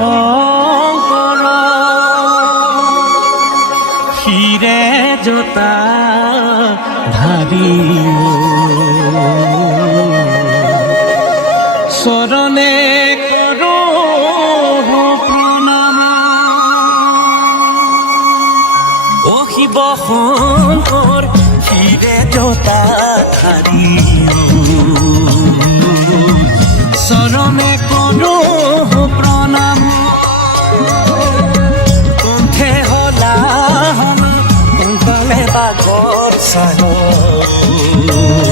অঙ্কর হিরে জোতা ধারি শরণে করো প্রণাম। ও শিৱ সাগর সাগর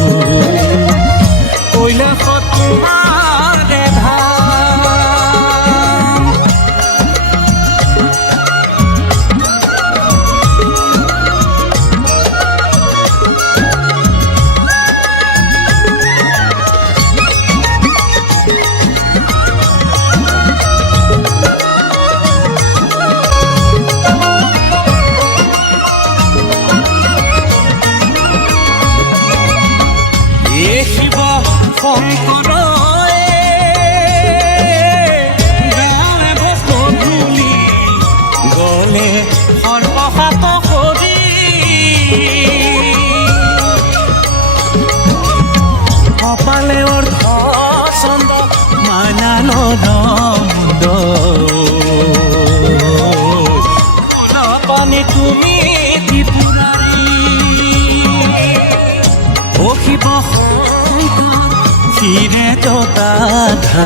কপালে অর্ধ চন্দ মানালো নন্দ জতা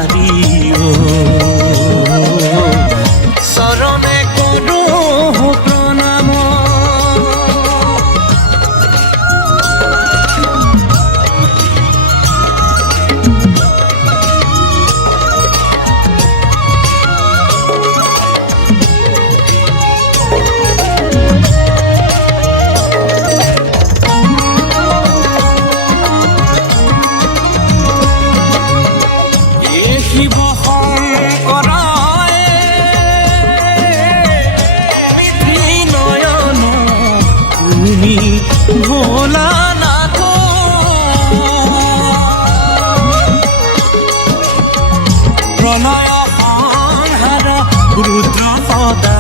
প্ৰণয় সংহাৰ ৰুদ্ৰ সদা